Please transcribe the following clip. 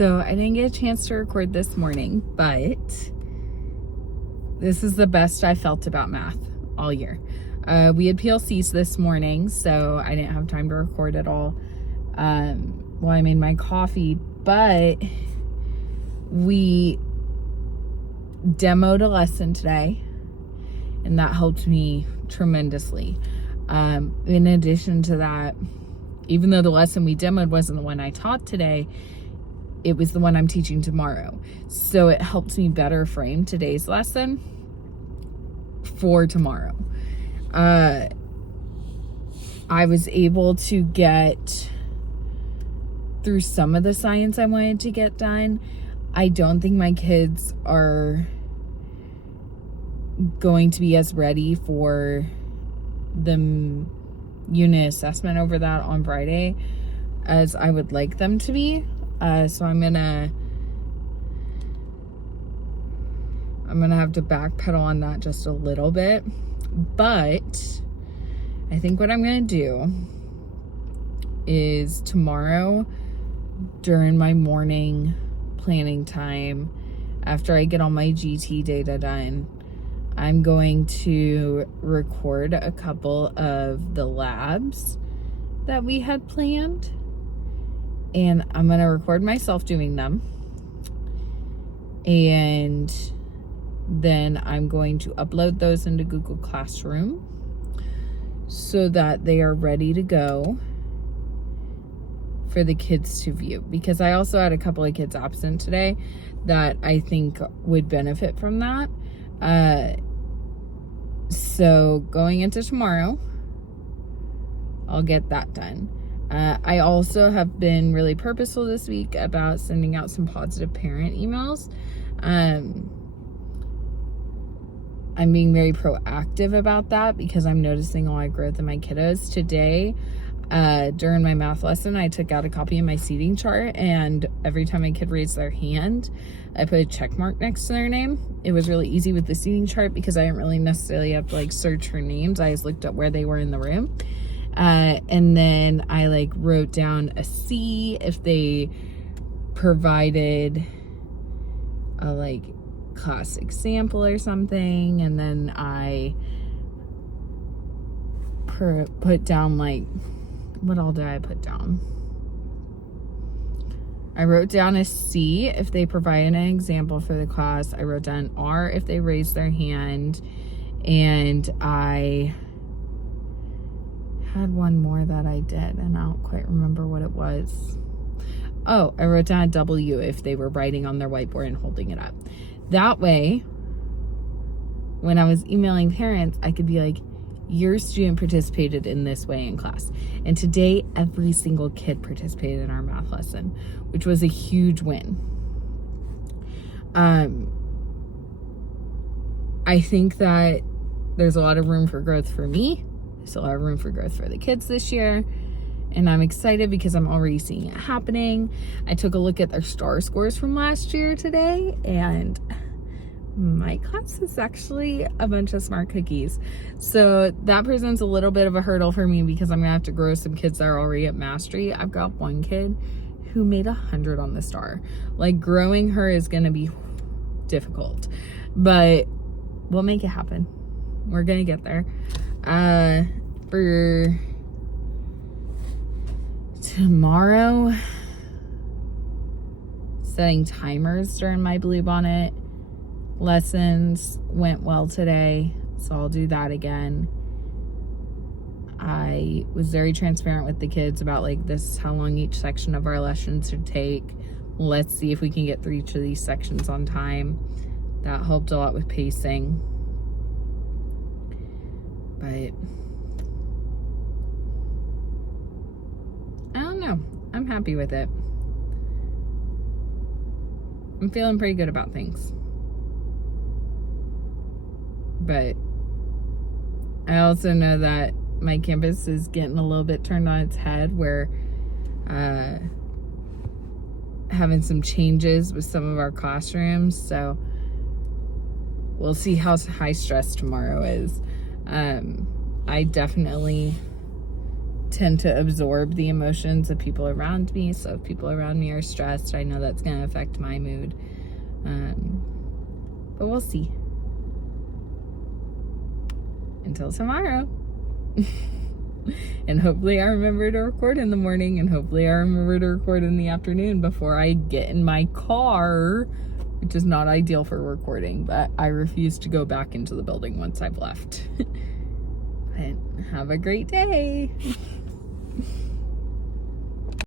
So I didn't get a chance to record this morning, but this is the best I felt about math all year. We had PLCs this morning, so I didn't have time to record at all while I made my coffee, but we demoed a lesson today, and that helped me tremendously. In addition to that, even though the lesson we demoed wasn't the one I taught today, it was the one I'm teaching tomorrow. So it helped me better frame today's lesson for tomorrow. I was able to get through some of the science I wanted to get done. I don't think my kids are going to be as ready for the unit assessment over that on Friday as I would like them to be. So I'm gonna have to backpedal on that just a little bit, but I think what I'm gonna do is tomorrow during my morning planning time, after I get all my GT data done, I'm going to record a couple of the labs that we had planned, and I'm going to record myself doing them, and then I'm going to upload those into Google Classroom so that they are ready to go for the kids to view, because I also had a couple of kids absent today that I think would benefit from that. So going into tomorrow, I'll get that done. I also have been really purposeful this week about sending out some positive parent emails. I'm being very proactive about that because I'm noticing a lot of growth in my kiddos. Today, during my math lesson, I took out a copy of my seating chart, and every time a kid raised their hand, I put a check mark next to their name. It was really easy with the seating chart because I didn't really necessarily have to search for names. I just looked at where they were in the room. And then I wrote down a C if they provided a class example or something, and then I put down what all did I put down? I wrote down a C if they provided an example for the class. I wrote down an R if they raised their hand, and I had one more that I did, and I don't quite remember what it was. Oh, I wrote down a W if they were writing on their whiteboard and holding it up. That way, when I was emailing parents, I could be like, your student participated in this way in class. And today, every single kid participated in our math lesson, which was a huge win. I think that there's a lot of room for growth for me. There's a lot of room for growth for the kids this year. And I'm excited because I'm already seeing it happening. I took a look at their STAR scores from last year today, and my class is actually a bunch of smart cookies. So that presents a little bit of a hurdle for me because I'm gonna have to grow some kids that are already at mastery. I've got one kid who made 100 on the STAR. Growing her is gonna be difficult, but we'll make it happen. We're gonna get there. For tomorrow, setting timers during my Bluebonnet lessons went well today, so I'll do that again. I was very transparent with the kids about this is how long each section of our lesson should take. Let's see if we can get through each of these sections on time. That helped a lot with pacing. But I don't know. I'm happy with it. I'm feeling pretty good about things. But I also know that my campus is getting a little bit turned on its head. We're having some changes with some of our classrooms, so we'll see how high stress tomorrow is. I definitely tend to absorb the emotions of people around me. So if people around me are stressed, I know that's going to affect my mood. But we'll see. Until tomorrow. And hopefully I remember to record in the morning, and hopefully I remember to record in the afternoon before I get in my car, which is not ideal for recording, but I refuse to go back into the building once I've left. But have a great day.